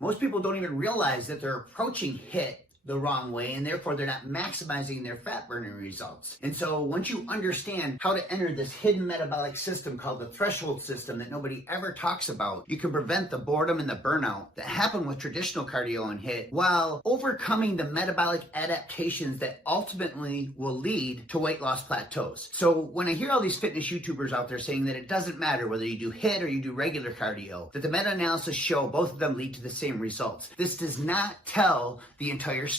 Most people don't even realize that they're approaching HIIT the wrong way, and therefore they're not maximizing their fat burning results. And so once you understand how to enter this hidden metabolic system called the threshold system that nobody ever talks about, you can prevent the boredom and the burnout that happen with traditional cardio and HIIT while overcoming the metabolic adaptations that ultimately will lead to weight loss plateaus. So when I hear all these fitness YouTubers out there saying that it doesn't matter whether you do HIIT or you do regular cardio, that the meta-analysis show both of them lead to the same results. This does not tell the entire story.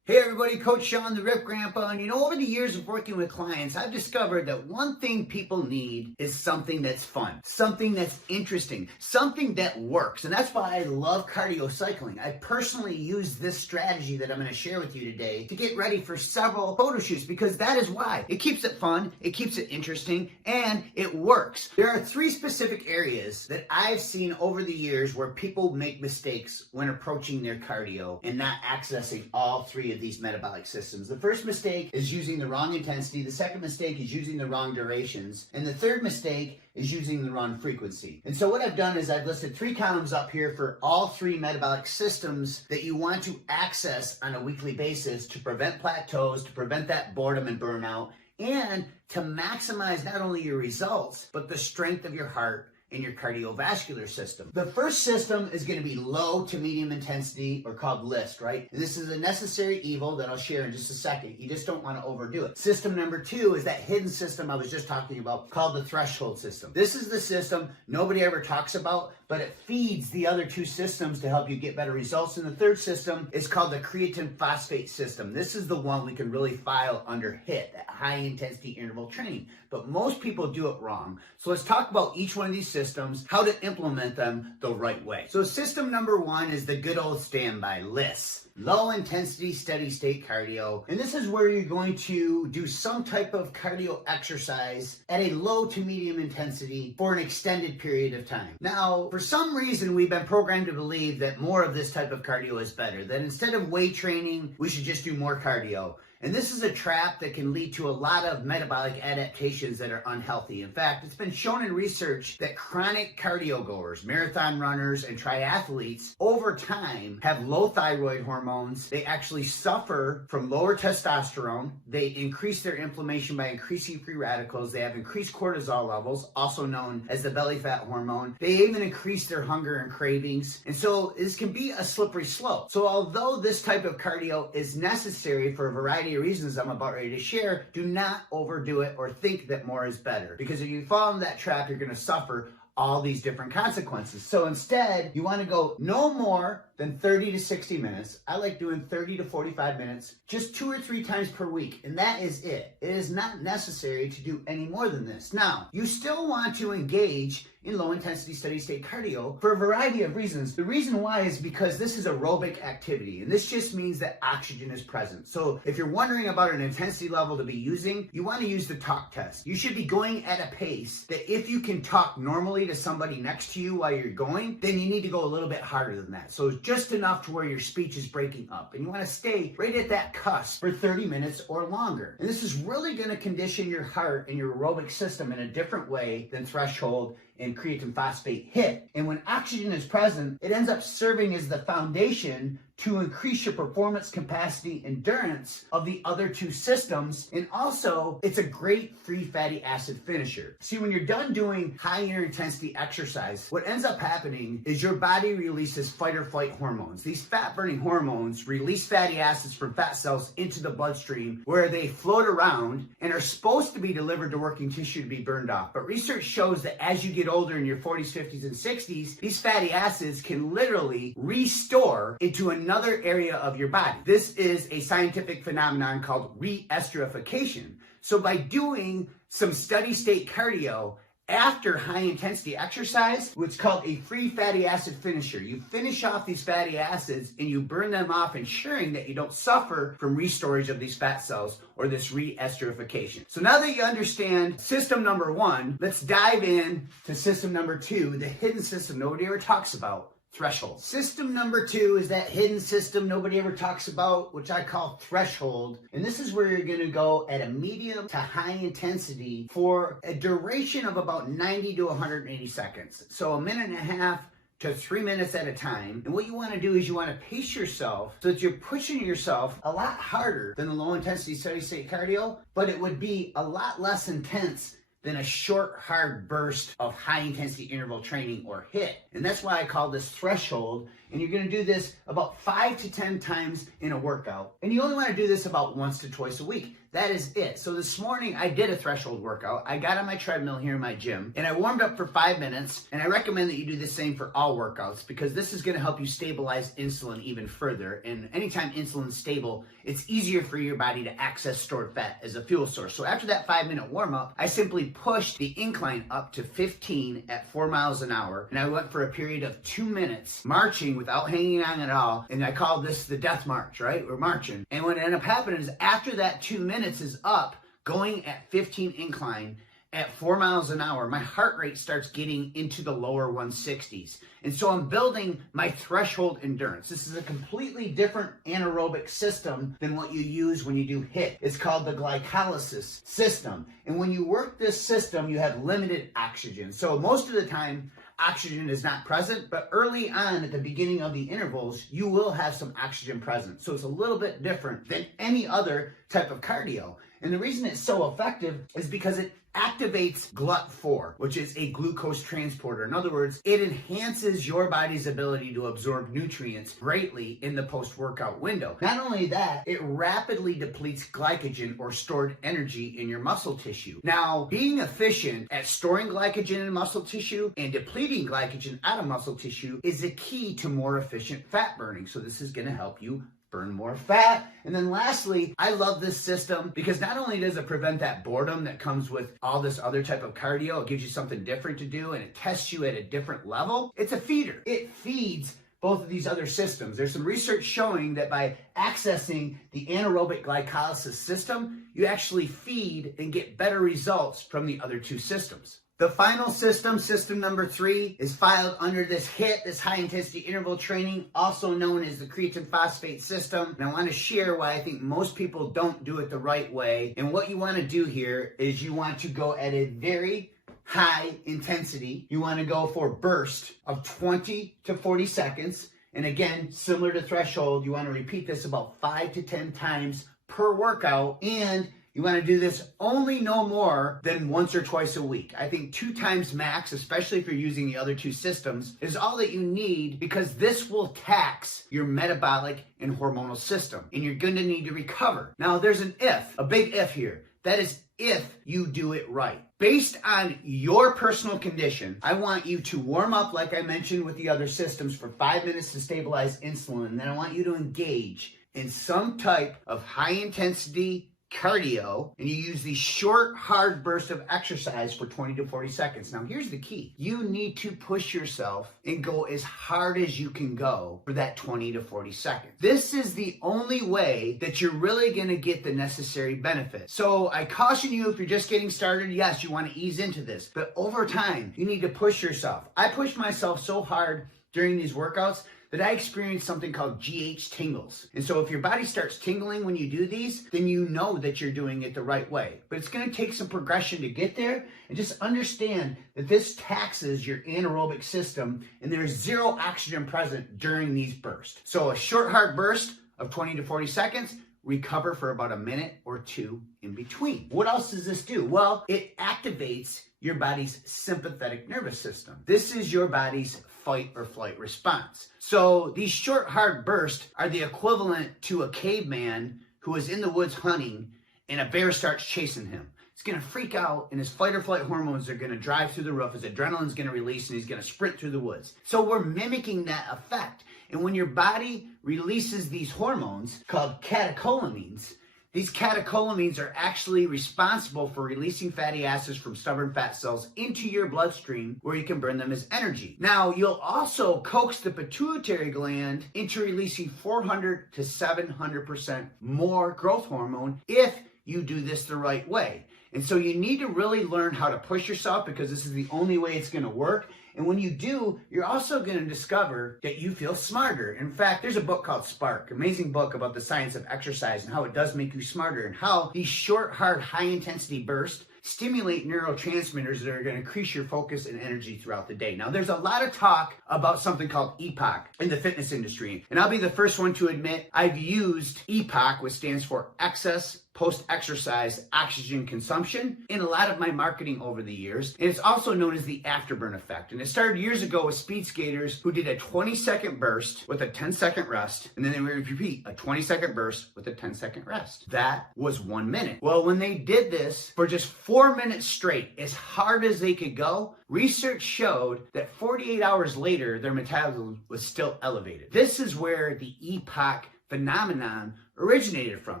Hey everybody, Coach Sean, the Rip Grandpa, and over the years of working with clients, I've discovered that one thing people need is something that's fun, something that's interesting, something that works, and that's why I love cardio cycling. I personally use this strategy that I'm going to share with you today to get ready for several photo shoots, because that is why. It keeps it fun, it keeps it interesting, and it works. There are three specific areas that I've seen over the years where people make mistakes when approaching their cardio and not accessing all three of these metabolic systems. The first mistake is using the wrong intensity. The second mistake is using the wrong durations. And the third mistake is using the wrong frequency. And so what I've done is I've listed 3 columns up here for all 3 metabolic systems that you want to access on a weekly basis to prevent plateaus, to prevent that boredom and burnout, and to maximize not only your results, but the strength of your heart in your cardiovascular system. The first system is going to be low to medium intensity, or called LIST, right? And this is a necessary evil that I'll share in just a second. You just don't want to overdo it. System number 2 is that hidden system I was just talking about called the threshold system. This is the system nobody ever talks about, but it feeds the other 2 systems to help you get better results. And the third system is called the creatine phosphate system. This is the one we can really file under HIIT, that high intensity interval training. But most people do it wrong. So let's talk about each one of these systems, how to implement them the right way. So system number 1 is the good old standby, LIST. Low intensity steady state cardio. And this is where you're going to do some type of cardio exercise at a low to medium intensity for an extended period of time. Now, for some reason, we've been programmed to believe that more of this type of cardio is better, that instead of weight training, we should just do more cardio. And this is a trap that can lead to a lot of metabolic adaptations that are unhealthy. In fact, it's been shown in research that chronic cardio goers, marathon runners, and triathletes over time have low thyroid hormones. They actually suffer from lower testosterone. They increase their inflammation by increasing free radicals. They have increased cortisol levels, also known as the belly fat hormone. They even increase their hunger and cravings. And so this can be a slippery slope. So although this type of cardio is necessary for a variety of reasons I'm about ready to share, do not overdo it or think that more is better, because if you fall into that trap, you're going to suffer all these different consequences. So instead, you want to go no more than 30 to 60 minutes. I like doing 30 to 45 minutes, just 2 or 3 times per week. And that is it. It is not necessary to do any more than this. Now, you still want to engage in low intensity steady state cardio for a variety of reasons. The reason why is because this is aerobic activity, and this just means that oxygen is present. So if you're wondering about an intensity level to be using, you want to use the talk test. You should be going at a pace that if you can talk normally to somebody next to you while you're going, then you need to go a little bit harder than that. So just enough to where your speech is breaking up, and you want to stay right at that cusp for 30 minutes or longer. And this is really going to condition your heart and your aerobic system in a different way than threshold and creatine phosphate HIIT. And when oxygen is present, it ends up serving as the foundation to increase your performance capacity endurance of the other 2 systems. And also, it's a great free fatty acid finisher. See, when you're done doing high intensity exercise, what ends up happening is your body releases fight or flight hormones. These fat burning hormones release fatty acids from fat cells into the bloodstream, where they float around and are supposed to be delivered to working tissue to be burned off. But research shows that as you get older in your 40s, 50s, and 60s, these fatty acids can literally restore into another area of your body. This is a scientific phenomenon called re-esterification. So by doing some steady state cardio after high intensity exercise, what's called a free fatty acid finisher, you finish off these fatty acids and you burn them off, ensuring that you don't suffer from restorage of these fat cells or this re-esterification. So now that you understand system number 1, let's dive in to system number 2, the hidden system nobody ever talks about, threshold. System number 2 is that hidden system nobody ever talks about, which I call threshold. And this is where you're going to go at a medium to high intensity for a duration of about 90 to 180 seconds. So a minute and a half to 3 minutes at a time. And what you want to do is you want to pace yourself so that you're pushing yourself a lot harder than the low intensity steady state cardio, but it would be a lot less intense than a short, hard burst of high intensity interval training or HIIT. And that's why I call this threshold. And you're going to do this about 5 to 10 times in a workout. And you only want to do this about once to twice a week. That is it. So this morning I did a threshold workout. I got on my treadmill here in my gym and I warmed up for 5 minutes. And I recommend that you do the same for all workouts because this is going to help you stabilize insulin even further. And anytime insulin's stable, it's easier for your body to access stored fat as a fuel source. So after that 5-minute warm up, I simply pushed the incline up to 15 at 4 miles an hour. And I went for a period of 2 minutes marching without hanging on at all. And I call this the death march, right? We're marching. And what ended up happening is after that 2 minutes is up, going at 15 incline at 4 miles an hour, my heart rate starts getting into the lower 160s. And so I'm building my threshold endurance. This is a completely different anaerobic system than what you use when you do HIIT. It's called the glycolysis system. And when you work this system, you have limited oxygen. So most of the time, oxygen is not present, but early on at the beginning of the intervals, you will have some oxygen present. So it's a little bit different than any other type of cardio. And the reason it's so effective is because it activates GLUT4, which is a glucose transporter. In other words, it enhances your body's ability to absorb nutrients greatly in the post-workout window. Not only that, it rapidly depletes glycogen or stored energy in your muscle tissue. Now, being efficient at storing glycogen in muscle tissue and depleting glycogen out of muscle tissue is a key to more efficient fat burning. So this is going to help you burn more fat. And then lastly, I love this system because not only does it prevent that boredom that comes with all this other type of cardio, it gives you something different to do and it tests you at a different level. It's a feeder. It feeds both of these other systems. There's some research showing that by accessing the anaerobic glycolysis system, you actually feed and get better results from the other two systems. The final system, system number 3, is filed under this HIIT, this high intensity interval training, also known as the creatine phosphate system. And I want to share why I think most people don't do it the right way. And what you want to do here is you want to go at a very high intensity. You want to go for a burst of 20 to 40 seconds. And again, similar to threshold, you want to repeat this about 5 to 10 times per workout. And you want to do this only no more than once or twice a week. I think 2 times max, especially if you're using the other 2 systems, is all that you need because this will tax your metabolic and hormonal system and you're going to need to recover. Now there's an if, a big if here. That is if you do it right. Based on your personal condition, I want you to warm up like I mentioned with the other systems for 5 minutes to stabilize insulin. And then I want you to engage in some type of high intensity cardio, and you use these short, hard bursts of exercise for 20 to 40 seconds. Now, here's the key. You need to push yourself and go as hard as you can go for that 20 to 40 seconds. This is the only way that you're really going to get the necessary benefit. So I caution you, if you're just getting started, yes, you want to ease into this, but over time, you need to push yourself. I pushed myself so hard during these workouts that I experienced something called GH tingles. And so if your body starts tingling when you do these, then you know that you're doing it the right way. But it's gonna take some progression to get there, and just understand that this taxes your anaerobic system and there's zero oxygen present during these bursts. So a short, hard burst of 20 to 40 seconds, recover for about a minute or 2 in between. What else does this do? Well, it activates your body's sympathetic nervous system. This is your body's fight or flight response. So these short, hard bursts are the equivalent to a caveman who is in the woods hunting and a bear starts chasing him. He's gonna freak out and his fight or flight hormones are gonna drive through the roof, his adrenaline's gonna release, and he's gonna sprint through the woods. So we're mimicking that effect. And when your body releases these hormones called catecholamines, these catecholamines are actually responsible for releasing fatty acids from stubborn fat cells into your bloodstream where you can burn them as energy. Now, you'll also coax the pituitary gland into releasing 400 to 700% more growth hormone if you do this the right way. And so you need to really learn how to push yourself, because this is the only way it's going to work. And when you do, you're also going to discover that you feel smarter. In fact, there's a book called Spark, amazing book about the science of exercise and how it does make you smarter, and how these short, hard, high-intensity bursts stimulate neurotransmitters that are going to increase your focus and energy throughout the day. Now, there's a lot of talk about something called EPOC in the fitness industry. And I'll be the first one to admit I've used EPOC, which stands for excess post-exercise oxygen consumption, in a lot of my marketing over the years. And it's also known as the afterburn effect. And it started years ago with speed skaters who did a 20-second burst with a 10-second rest, and then they would repeat a 20-second burst with a 10-second rest. That was 1 minute. Well, when they did this for just 4 minutes straight, as hard as they could go, research showed that 48 hours later, their metabolism was still elevated. This is where the EPOC phenomenon originated from.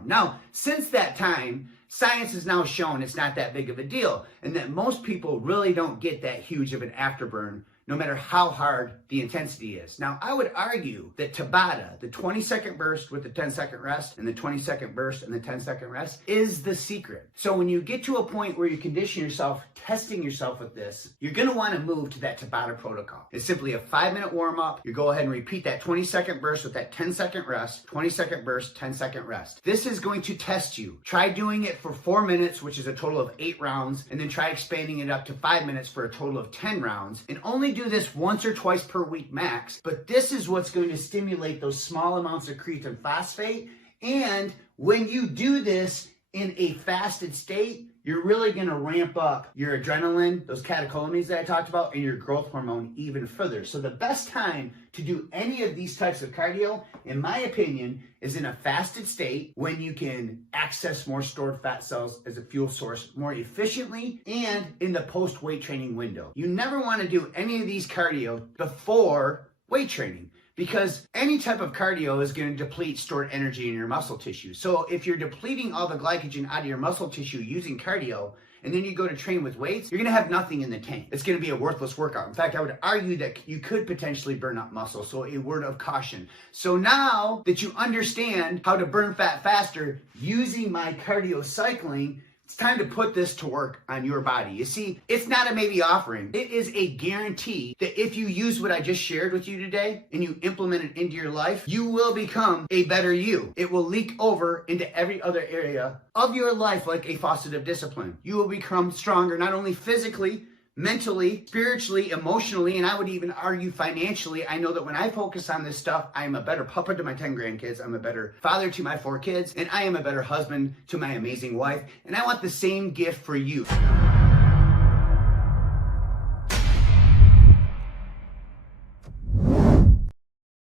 Now, since that time, science has now shown it's not that big of a deal, and that most people really don't get that huge of an afterburn, no matter how hard the intensity is. Now, I would argue that Tabata, the 20-second burst with the 10-second rest, and the 20-second burst and the 10-second rest, is the secret. So when you get to a point where you condition yourself, testing yourself with this, you're gonna wanna move to that Tabata protocol. It's simply a 5-minute warm-up. You go ahead and repeat that 20-second burst with that 10-second rest, 20-second burst, 10-second rest. This is going to test you. Try doing it for 4 minutes, which is a total of 8 rounds, and then try expanding it up to 5 minutes for a total of 10 rounds, and only do this once or twice per week max. But this is what's going to stimulate those small amounts of creatine phosphate. And when you do this in a fasted state, you're really going to ramp up your adrenaline, those catecholamines that I talked about, and your growth hormone even further. So the best time to do any of these types of cardio, in my opinion, is in a fasted state, when you can access more stored fat cells as a fuel source more efficiently, and in the post-weight training window. You never want to do any of these cardio before weight training, because any type of cardio is going to deplete stored energy in your muscle tissue. So if you're depleting all the glycogen out of your muscle tissue using cardio, and then you go to train with weights, you're going to have nothing in the tank. It's going to be a worthless workout. In fact, I would argue that you could potentially burn up muscle. So a word of caution. So now that you understand how to burn fat faster using my cardio cycling, it's time to put this to work on your body. You see, it's not a maybe offering. It is a guarantee that if you use what I just shared with you today and you implement it into your life, you will become a better you. It will leak over into every other area of your life like a faucet of discipline. You will become stronger, not only physically, mentally, spiritually, emotionally, and I would even argue financially. I know that when I focus on this stuff, I am a better papa to my 10 grandkids, I'm a better father to my 4 kids, and I am a better husband to my amazing wife, and I want the same gift for you.